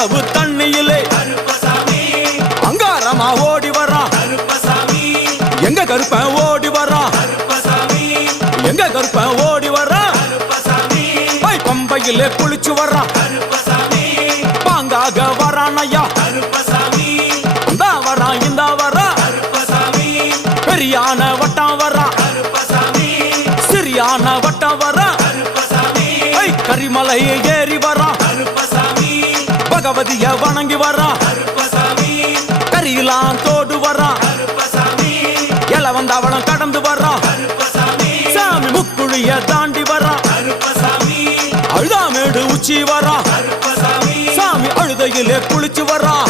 அவ்வளவு தண்ணியிலே அங்காரமா ஓடி வரான் எங்க கருப்பன் ஓடி வரான் எங்க கருப்பன் ஓடி வரான் பம்பையிலே குளிச்சு வரான் பாங்காக வரான் ஐயா இந்தா வரான் இந்த வரான் பெரியான வட்டம் வரான் சிறியான வட்டம் வரான் கரிமலையை ஏறி வரான் பகவதிய வணங்கி வரான் கரியெல்லாம் தோடு வரான் எல வந்தவளம் கடந்து வரான் சாமி முக்குழிய தாண்டி வரான் அழுதாமேடு உச்சி வரான் சாமி அழுதையிலே குளிச்சு வரான்